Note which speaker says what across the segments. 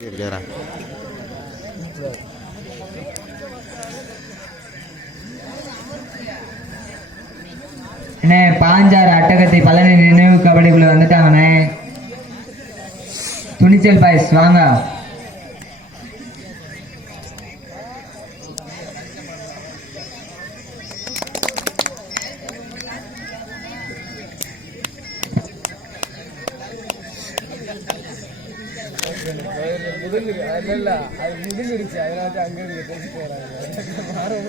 Speaker 1: இருக்காரா
Speaker 2: அண்ணே பாஞ்சாறு அட்டகத்தை பழனி நினைவு கபடிக்குள்ள வந்துட்டாங்கண்ணே. துணிச்சல் பாய்ஸ் வாங்க.
Speaker 3: முதுங்குது அது இல்ல அது முதுங்கிடுச்சு அதனால தான் அங்க இருந்து பேசிட்டு வராங்க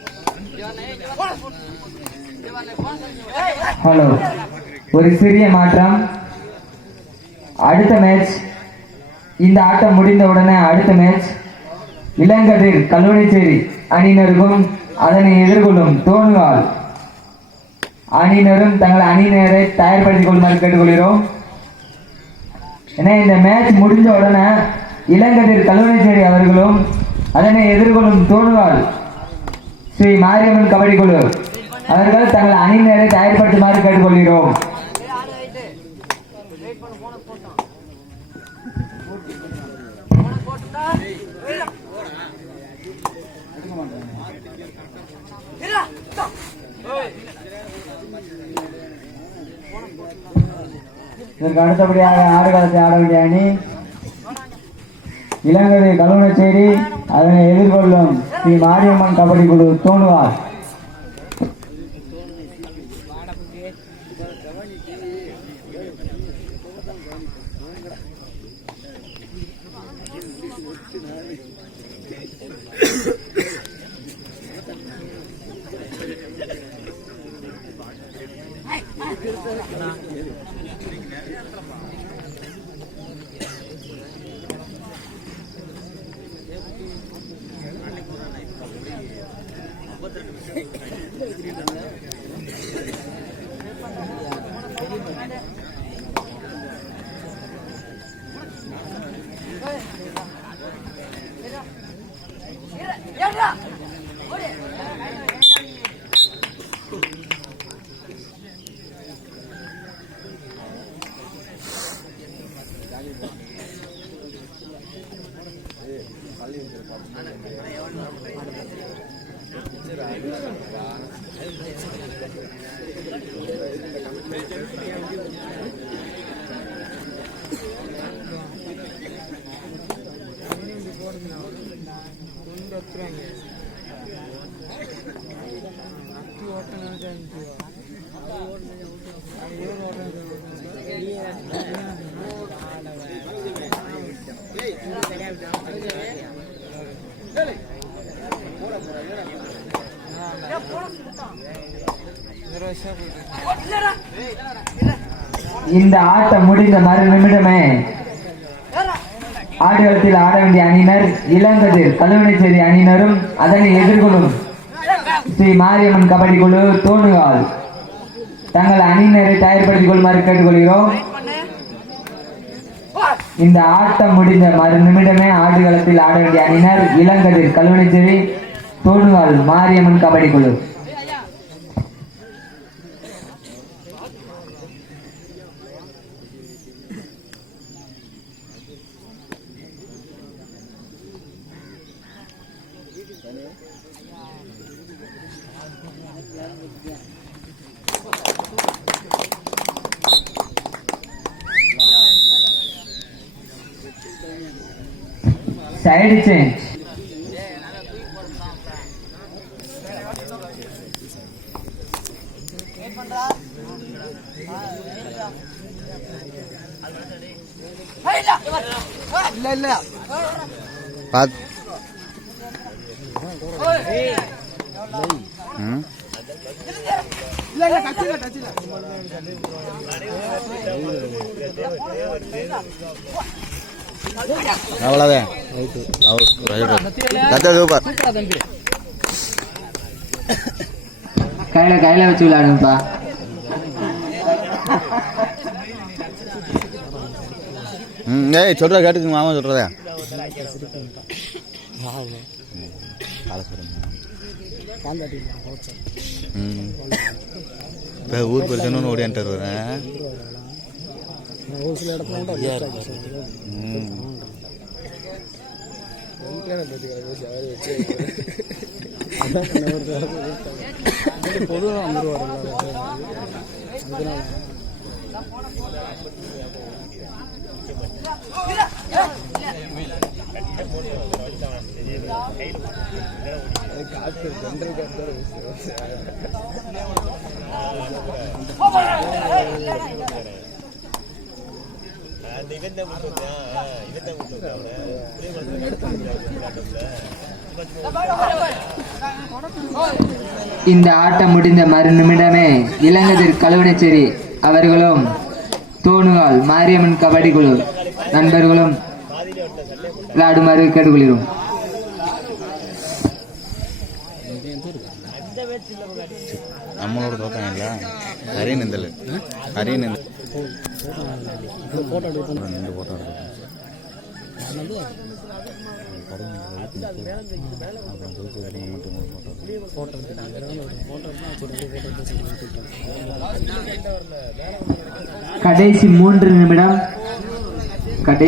Speaker 2: ஹலோ ஒரு சிறிய மாற்றம். அடுத்த மேட்ச் இந்த ஆட்டம் முடிந்தவுடனே அடுத்த மேட்ச் இளங்கதிர் கல்லூரிச்சேரி அணியினருக்கும் அதனை எதிர்கொள்ளும் தோணுவால் அணியினரும் தங்கள் அணியினரை தயார்படுத்திக் கொள்ளுமாறு கேட்டுக்கொள்கிறோம். ஏன்னா இந்த மேட்ச் முடிஞ்ச உடனே இளங்கதிர் கல்லூரிச்சேரி அவர்களும் அதனை எதிர்கொள்ளும் தோணுவால் ஸ்ரீ மாரியம்மன் கபடி குழு. அவர்கள் தங்கள் அணியினரை தயார்படுத்துமாறு கேட்டுக்கொள்கிறோம். இதற்கு அடுத்தபடியாக ஆடுகளத்தை ஆட வேண்டிய அணி இலங்கை கல்வனச்சேரி அதனை எதிர்கொள்ளும். ஸ்ரீ மாரியம்மன் கபடி குழு தோணுவார் Thank you. అత్తి ఓటన இந்த ஆட்டம் முடிந்த மறு நிமிடமே ஆடுகளத்தில் ஆட வேண்டிய அணியினர் இளங்கதிர் கல்வனைச்சேரி அணியினரும் அதனை எதிர்கொள்ளும். ஸ்ரீ மாரியம்மன் கபடி குழு தோணுகால். தங்கள் அணியினரை தயார்படுத்திக் கொள்ளுமாறு கேட்டுக்கொள்கிறோம். இந்த ஆட்டம் முடிந்த மறு நிமிடமே ஆடுகளத்தில் ஆட வேண்டிய அணியினர் இளங்கதிர் கல்வனைச்சேரி தோணுகால் மாரியம்மன் கபடி குழு. சைடு சேஞ்ச்
Speaker 3: இல்ல இல்ல
Speaker 1: பாத் ம்
Speaker 3: இல்ல இல்ல டச் இல்ல டச் இல்ல
Speaker 1: அவ்வளோதான் சூப்பர்
Speaker 2: கையில கையில வச்சு விளையாடுங்கப்பா.
Speaker 1: ஏய் சொல்கிற கேட்டுக்கு மாமா இப்போ ஊர் பிரச்சனை ஓடியான்ட்டு வருவேன்
Speaker 3: ஒரு சில இடத்துல
Speaker 1: ம்
Speaker 3: பொதுவாக வந்துருவாரு அதனால
Speaker 2: இந்த ஆட்டம் முடிந்த மறு நிமிடமே இளங்கதிர் கழுவனச்சேரி அவர்களும் தோணுகால் மாரியம்மன் கபடி குழு நண்பர்களும் விளையாடுமாறு கேட்டுக்கொள்கிறோம்.
Speaker 1: நம்மளோட தோட்டம் இல்லை. ஹரியநந்தல் ஹரியநந்தல் ரெண்டு
Speaker 3: எடுத்து
Speaker 2: கடைசி மூன்று நிமிடம். கடை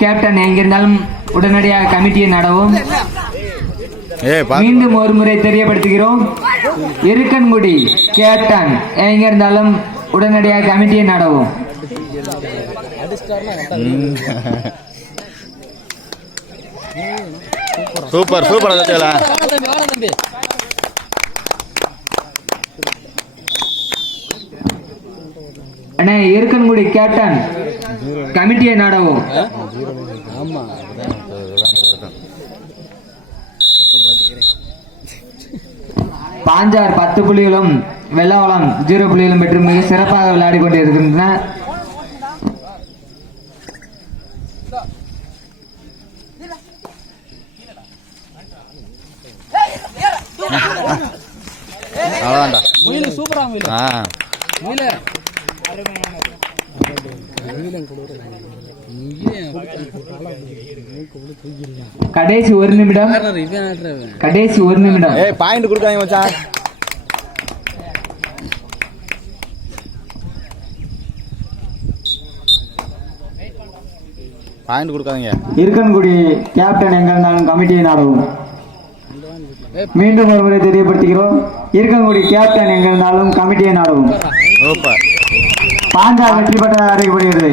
Speaker 2: கேப்டன் எங்கிருந்தாலும் உடனடியாக கமிட்டியை நடவும். மீண்டும் ஒரு முறை தெரியப்படுத்துகிறோம். இருக்கன்குடி கேப்டன் எங்கிருந்தாலும் உடனடியாக கமிட்டியை நடவும்.
Speaker 1: சூப்பர் சூப்பர்
Speaker 2: அண்ணே இருக்கன்குடி கேப்டன் கமிட்டியை நடவும்.
Speaker 3: ஆமா
Speaker 2: பாஞ்சார் பத்து புள்ளிகளும் வெள்ளவளம் ஜீரோ புள்ளிகளும் பெற்று மிக சிறப்பாக விளையாடி கொண்டிருக்கின்றன.
Speaker 1: அவ்வளோதான்டா
Speaker 3: முயல் சூப்பரா முயல்.
Speaker 1: ஆ.
Speaker 3: முயல.
Speaker 2: கடைசி ஒரு நிமிடம். கடைசி ஒரு நிமிடம்.
Speaker 1: ஏய் பாயிண்ட் கொடுக்காதீங்க மச்சான். பாயிண்ட் கொடுக்காதீங்க.
Speaker 2: இருக்கன்குடி கேப்டன் எங்க இருந்தாலும் கமிட்டியை நாடவும். மீண்டும் ஒருமுறை தெரியப்படுத்துகிறோம். இருக்கன்குடி கேப்டன் எங்க இருந்தாலும் கமிட்டியை நாடவும்.
Speaker 1: சூப்பர்
Speaker 2: வெற்றி பெற்ற அறிவிக்கப்படுகிறது